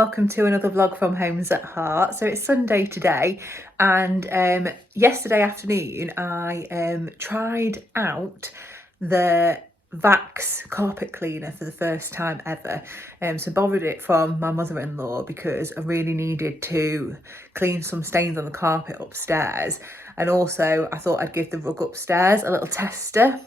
welcome to another vlog from Homes at Heart. So it's Sunday today, and yesterday afternoon I tried out the Vax carpet cleaner for the first time ever. So borrowed it from my mother-in-law because I really needed to clean some stains on the carpet upstairs, and also I thought I'd give the rug upstairs a little tester,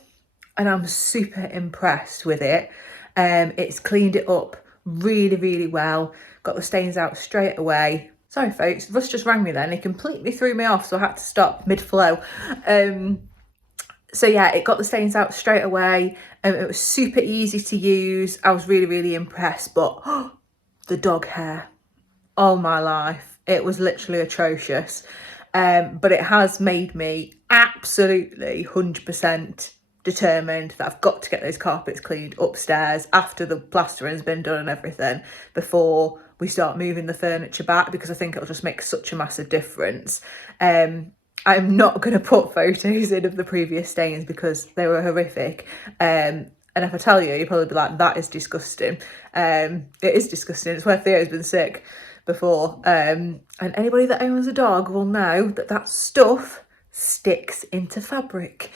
and I'm super impressed with it. It's cleaned it up really well, got the stains out straight away. Sorry folks, Russ just rang me then, he completely threw me off, so I had to stop mid-flow. So yeah, it got the stains out straight away. It was super easy to use. I was really impressed, but the dog hair, oh my life, it was literally atrocious. But it has made me absolutely 100% determined that I've got to get those carpets cleaned upstairs after the plastering's been done and everything, before we start moving the furniture back, because I think it'll just make such a massive difference. I'm not going to put photos in of the previous stains because they were horrific. And if I tell you, you'll probably be like, that is disgusting. It is disgusting. It's where Theo's been sick before. And anybody that owns a dog will know that that stuff sticks into fabric.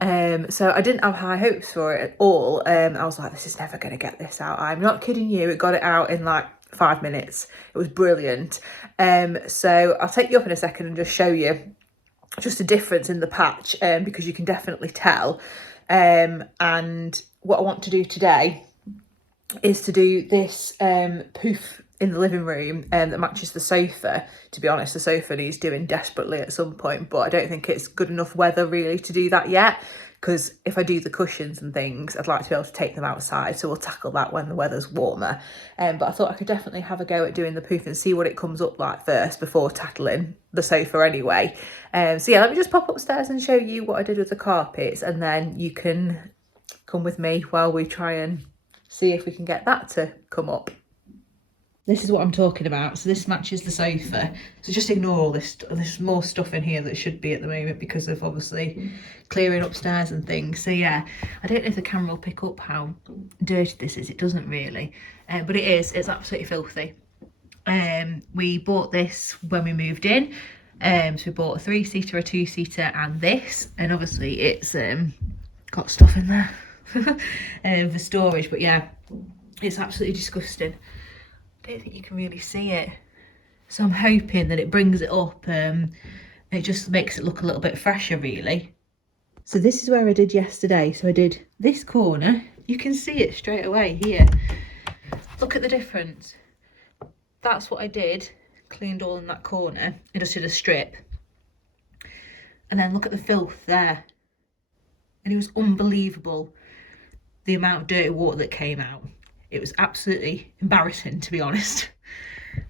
So I didn't have high hopes for it at all. I was like, this is never going to get this out. I'm not kidding you. It got it out in like 5 minutes. It was brilliant. So I'll take you up in a second and just show you just a difference in the patch, because you can definitely tell. And what I want to do today is to do this poof in the living room that matches the sofa. To be honest, the sofa needs doing desperately at some point, but I don't think it's good enough weather really to do that yet, because if I do the cushions and things, I'd like to be able to take them outside, so we'll tackle that when the weather's warmer. But I thought I could definitely have a go at doing the poof and see what it comes up like first before tackling the sofa anyway. So yeah, let me just pop upstairs and show you what I did with the carpets, and then you can come with me while we try and see if we can get that to come up. This is what I'm talking about. So this matches the sofa. So just ignore all this. There's more stuff in here that should be at the moment because of obviously clearing upstairs and things. So yeah, I don't know if the camera will pick up how dirty this is. It doesn't really, but it is. It's absolutely filthy. We bought this when we moved in. So we bought a 3-seater, a 2-seater, and this. And obviously it's got stuff in there for storage. But yeah, it's absolutely disgusting. I don't think you can really see it, so I'm hoping that it brings it up. It just makes it look a little bit fresher really. So this is where I did yesterday. So I did this corner. You can see it straight away here. Look at the difference. That's what I did, cleaned all in that corner and just did a strip. And then look at the filth there, and it was unbelievable the amount of dirty water that came out. It was absolutely embarrassing, to be honest.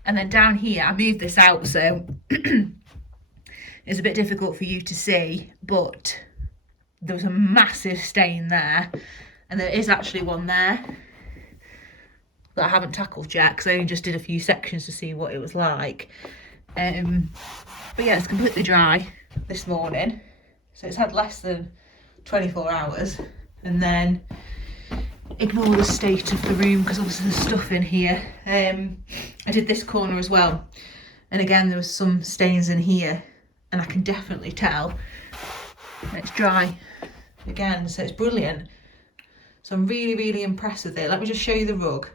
And then down here, I moved this out, so it's a bit difficult for you to see, but there was a massive stain there. And there is actually one there that I haven't tackled yet, because I only just did a few sections to see what it was like. But yeah, it's completely dry this morning. So it's had less than 24 hours. And then ignore the state of the room because obviously there's stuff in here. I did this corner as well, and again there was some stains in here, and I can definitely tell it's dry again, so it's brilliant. So I'm really impressed with it. Let me just show you the rug.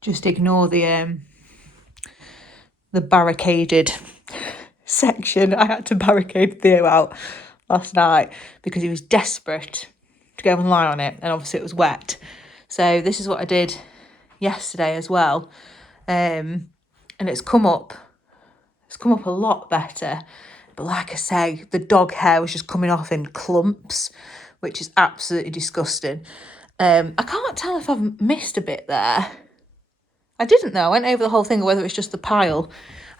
Just ignore the barricaded section. I had to barricade Theo out last night because he was desperate to go and lie on it, and obviously it was wet. So this is what I did yesterday as well, and it's come up a lot better. But like I say, the dog hair was just coming off in clumps, which is absolutely disgusting. I can't tell if I've missed a bit there. I didn't know. I went over the whole thing, or whether it's just the pile.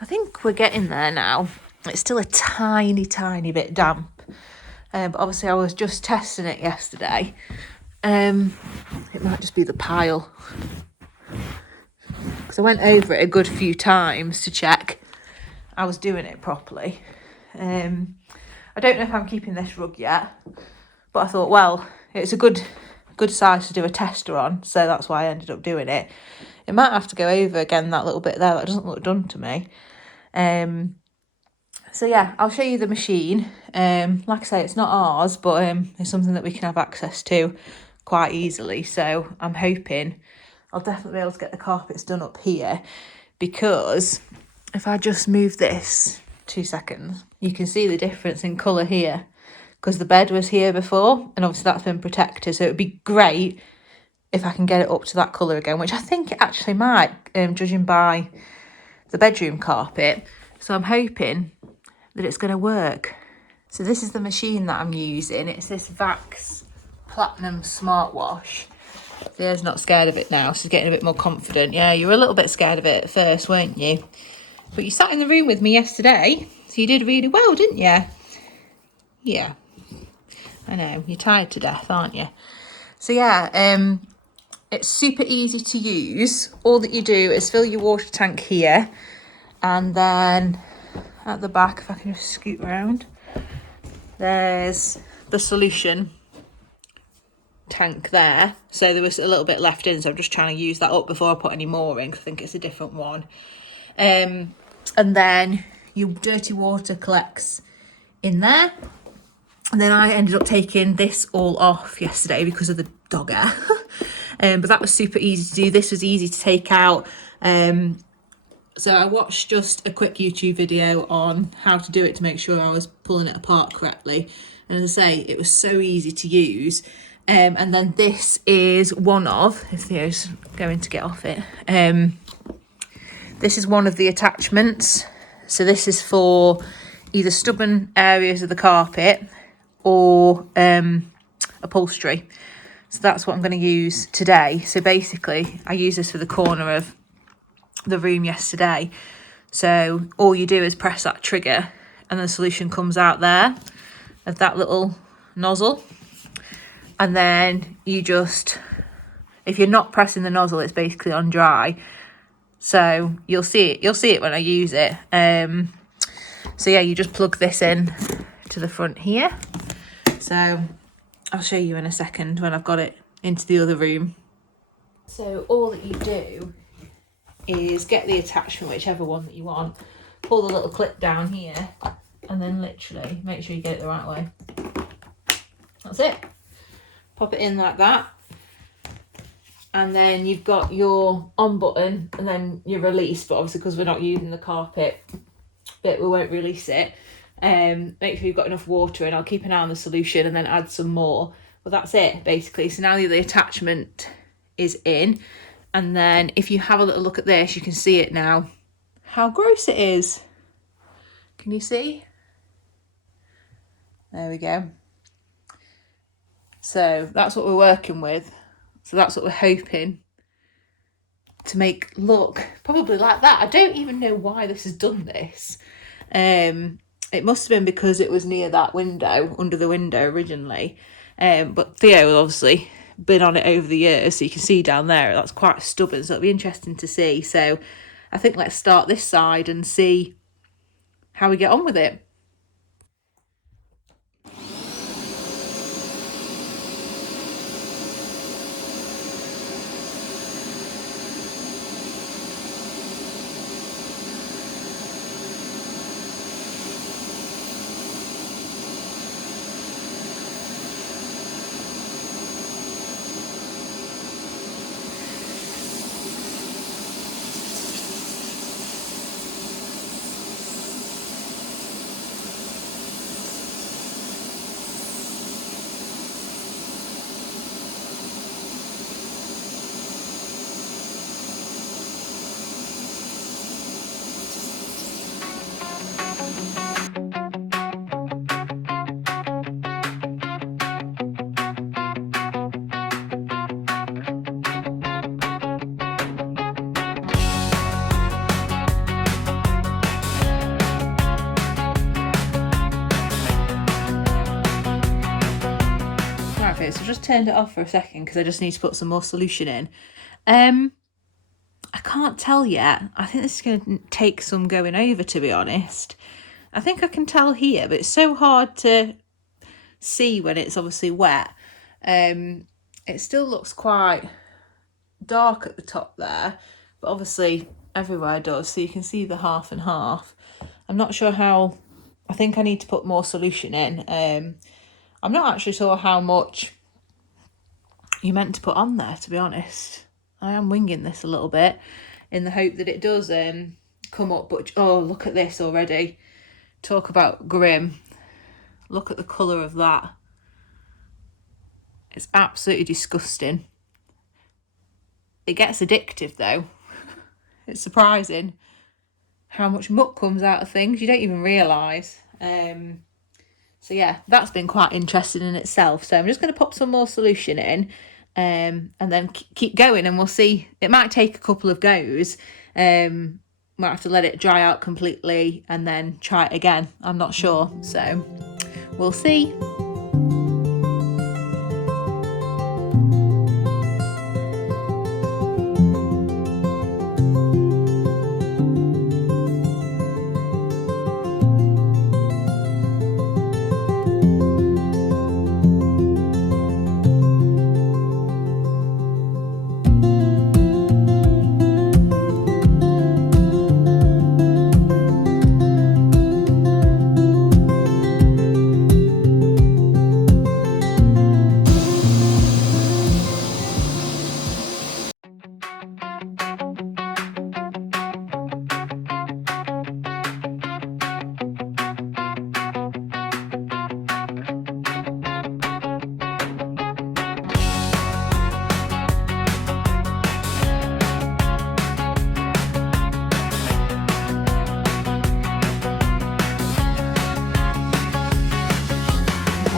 I think we're getting there now. It's still a tiny bit damp. But obviously I was just testing it yesterday. It might just be the pile, because I went over it a good few times to check I was doing it properly. I don't know if I'm keeping this rug yet, but I thought, well, it's a good size to do a tester on, so that's why I ended up doing it. It might have to go over again, that little bit there. That doesn't look done to me. So yeah, I'll show you the machine. Like I say, it's not ours, but it's something that we can have access to quite easily. So I'm hoping I'll definitely be able to get the carpets done up here, because if I just move this 2 seconds, you can see the difference in colour here, because the bed was here before and obviously that's been protected. So it would be great if I can get it up to that colour again, which I think it actually might, judging by the bedroom carpet. So I'm hoping that it's going to work. So this is the machine that I'm using. It's this Vax Platinum Smartwash. Thea's not scared of it now. She's getting a bit more confident. Yeah, you were a little bit scared of it at first, weren't you? But you sat in the room with me yesterday, so you did really well, didn't you? Yeah. I know, you're tired to death, aren't you? So yeah, it's super easy to use. All that you do is fill your water tank here, and then at the back, if I can just scoot around, there's the solution tank there. So there was a little bit left in, so I'm just trying to use that up before I put any more in, because I think it's a different one. And then your dirty water collects in there. And then I ended up taking this all off yesterday because of the dog hair. But that was super easy to do. This was easy to take out. So I watched just a quick YouTube video on how to do it to make sure I was pulling it apart correctly. And as I say, it was so easy to use. And then this is one of, if Theo's going to get off it, this is one of the attachments. So this is for either stubborn areas of the carpet or upholstery. So that's what I'm going to use today. So basically, I use this for the corner of the room yesterday. So all you do is press that trigger and the solution comes out there of that little nozzle. And then you just, if you're not pressing the nozzle, it's basically on dry. So you'll see it when I use it. So yeah, you just plug this in to the front here. So I'll show you in a second when I've got it into the other room. So all that you do is get the attachment, whichever one that you want, pull the little clip down here, and then literally make sure you get it the right way. That's it. Pop it in like that. And then you've got your on button and then your release, but obviously because we're not using the carpet bit, we won't release it. Make sure you've got enough water in. I'll keep an eye on the solution and then add some more. But that's it, basically. So now the attachment is in. And then if you have a little look at this, you can see it now. How gross it is. Can you see? There we go. So that's what we're working with. So that's what we're hoping to make look probably like that. I don't even know why this has done this. It must have been because it was near that window, under the window originally. But Theo obviously been on it over the years, so you can see down there that's quite stubborn, so it'll be interesting to see. So I think let's start this side and see how we get on with it. So I just turned it off for a second because I just need to put some more solution in. I can't tell yet. I think this is going to take some going over, to be honest. I think I can tell here, but it's so hard to see when it's obviously wet. It still looks quite dark at the top there. but obviously everywhere does, so you can see the half and half. I'm not sure how, I think I need to put more solution in. I'm not actually sure how much you're meant to put on there, to be honest. I am winging this a little bit in the hope that it does come up, but oh, look at this already. Talk about grim. Look at the colour of that. It's absolutely disgusting. It gets addictive though. It's surprising how much muck comes out of things. You don't even realise. So yeah, that's been quite interesting in itself. So I'm just going to pop some more solution in and then keep going, and we'll see. It might take a couple of goes. Might have to let it dry out completely and then try it again. I'm not sure. So we'll see.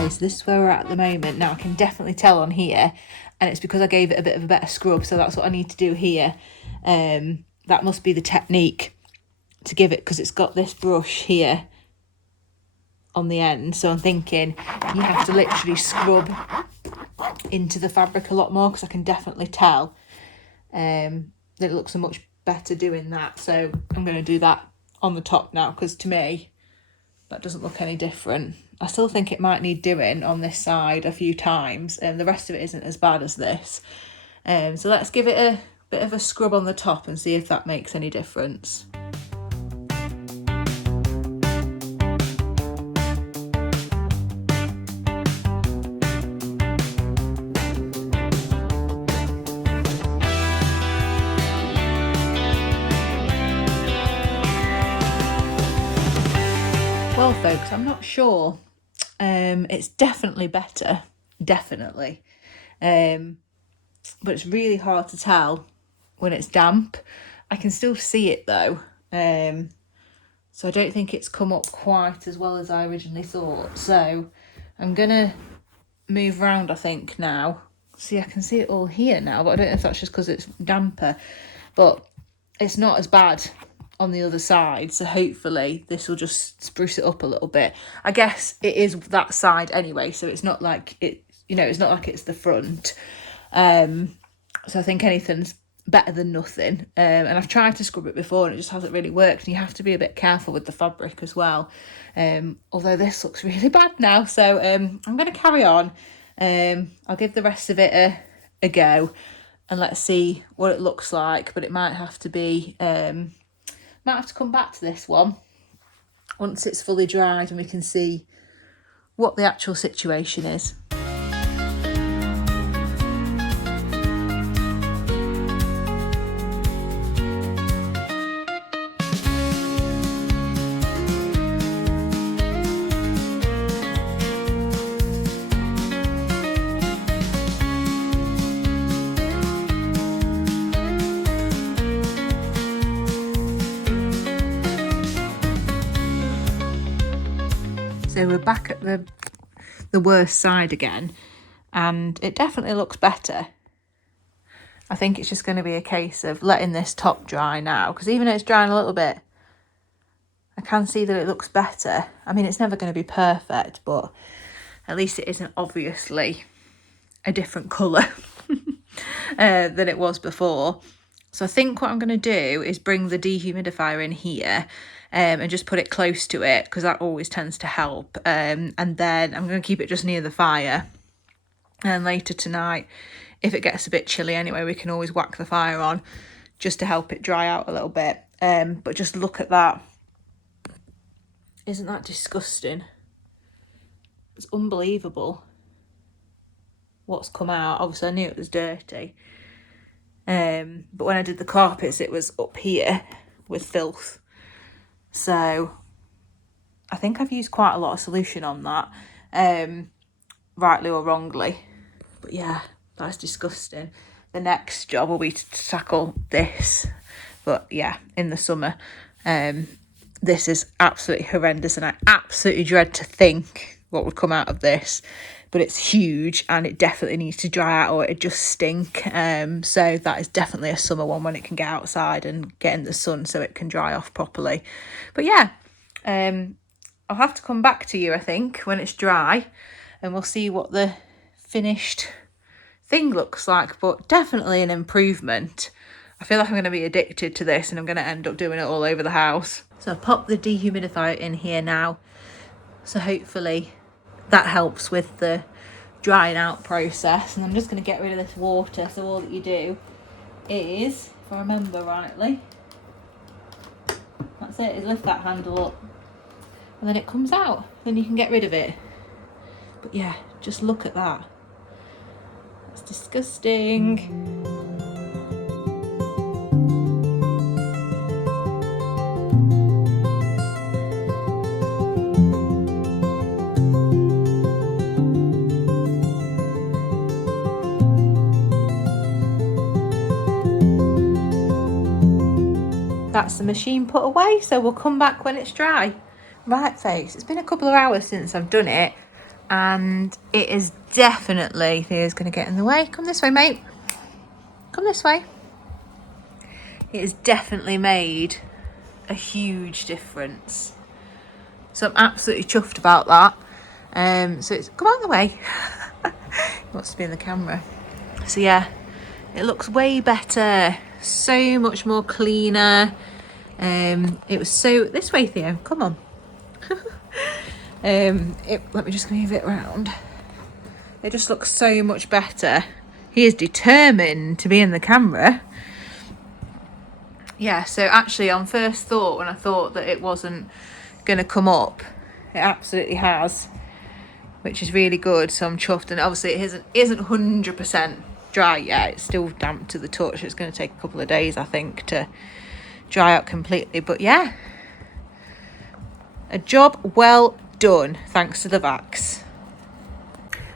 So this is where we're at the moment. Now I can definitely tell on here, and it's because I gave it a bit of a better scrub, so that's what I need to do here. That must be the technique to give it, because it's got this brush here on the end, so I'm thinking you have to literally scrub into the fabric a lot more, because I can definitely tell that it looks so much better doing that. So I'm going to do that on the top now, because to me that doesn't look any different. I still think it might need doing on this side a few times, and the rest of it isn't as bad as this. So let's give it a bit of a scrub on the top and see if that makes any difference. Well, folks, I'm not sure. It's definitely better, definitely. But it's really hard to tell when it's damp. I can still see it though. So I don't think it's come up quite as well as I originally thought. So I'm gonna move around, I think, now. See, I can see it all here now, but I don't know if that's just because it's damper. But it's not as bad on the other side, so hopefully this will just spruce it up a little bit. I guess it is that side anyway, so it's not like it, it's not like it's the front. So I think anything's better than nothing. And I've tried to scrub it before and it just hasn't really worked, and you have to be a bit careful with the fabric as well. Although this looks really bad now, so I'm going to carry on. I'll give the rest of it a go and let's see what it looks like, but it might have to be might have to come back to this one once it's fully dried and we can see what the actual situation is. So we're back at the worst side again, and it definitely looks better. I think it's just going to be a case of letting this top dry now, because even though it's drying a little bit, I can see that it looks better. I mean, it's never going to be perfect, but at least it isn't obviously a different colour than it was before. So I think what I'm going to do is bring the dehumidifier in here and just put it close to it, because that always tends to help. And then I'm going to keep it just near the fire. And later tonight, if it gets a bit chilly anyway, we can always whack the fire on just to help it dry out a little bit. But just look at that. Isn't that disgusting? It's unbelievable what's come out. Obviously I knew it was dirty, but when I did the carpets it was up here with filth, so I think I've used quite a lot of solution on that, rightly or wrongly. But yeah, that's disgusting. The next job will be to tackle this, but yeah, in the summer. This is absolutely horrendous, and I absolutely dread to think what would come out of this, but it's huge and it definitely needs to dry out or it'd just stink. So that is definitely a summer one, when it can get outside and get in the sun so it can dry off properly. But yeah, I'll have to come back to you, I think, when it's dry, and we'll see what the finished thing looks like. But definitely an improvement. I feel like I'm going to be addicted to this and I'm going to end up doing it all over the house. So I've popped the dehumidifier in here now, so hopefully that helps with the drying out process. And I'm just going to get rid of this water. So all that you do is, if I remember rightly, that's it, is lift that handle up and then it comes out, then you can get rid of it. But yeah, just look at that. It's disgusting. That's the machine put away, so we'll come back when it's dry. Right folks, it's been a couple of hours since I've done it, and it is definitely, Theo's going to get in the way. Come this way, mate. Come this way. It has definitely made a huge difference. So I'm absolutely chuffed about that. So it's, come out of the way. He wants to be in the camera. So yeah, it looks way better. So much more cleaner. It was so, this way Theo, come on. Let me just move it around. It just looks so much better. He is determined to be in the camera. Yeah, so actually on first thought, when I thought that it wasn't going to come up, it absolutely has, which is really good. So I'm chuffed. And obviously it isn't 100% dry yet. It's still damp to the touch. It's going to take a couple of days, I think, to dry out completely. But yeah, a job well done, thanks to the vax.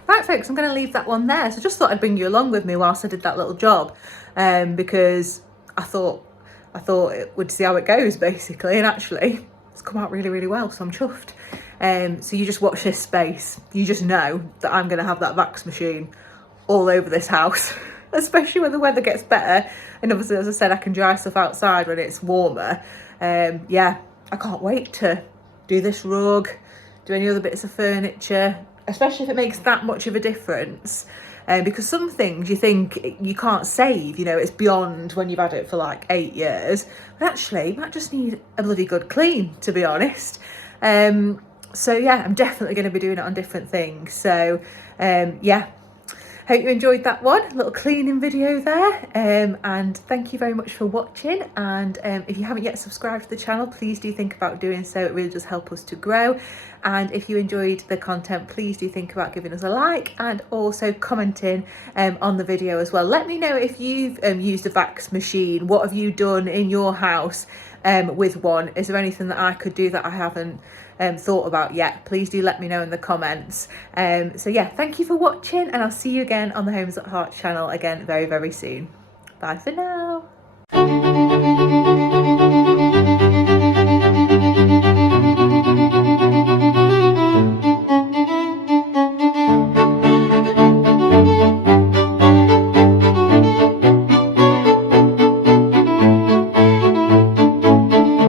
Right folks, I'm going to leave that one there. So just thought I'd bring you along with me whilst I did that little job, because I thought it would see how it goes basically, and actually it's come out really, really well, so I'm chuffed. So you just watch this space. You just know that I'm going to have that vax machine all over this house, especially when the weather gets better. And obviously, as I said, I can dry stuff outside when it's warmer. Yeah, I can't wait to do this rug, do any other bits of furniture, especially if it makes that much of a difference. Because some things you think you can't save, you know, it's beyond when you've had it for like 8 years. But actually, you might just need a bloody good clean, to be honest. So yeah, I'm definitely going to be doing it on different things. So yeah, hope you enjoyed that one, a little cleaning video there. And thank you very much for watching. And if you haven't yet subscribed to the channel, please do think about doing so. It really does help us to grow. And if you enjoyed the content, please do think about giving us a like and also commenting on the video as well. Let me know if you've used a vax machine. What have you done in your house with one? Is there anything that I could do that I haven't thought about yet? Please do let me know in the comments. So yeah, thank you for watching, and I'll see you again on the Homes at Heart channel again very, very soon. Bye for now.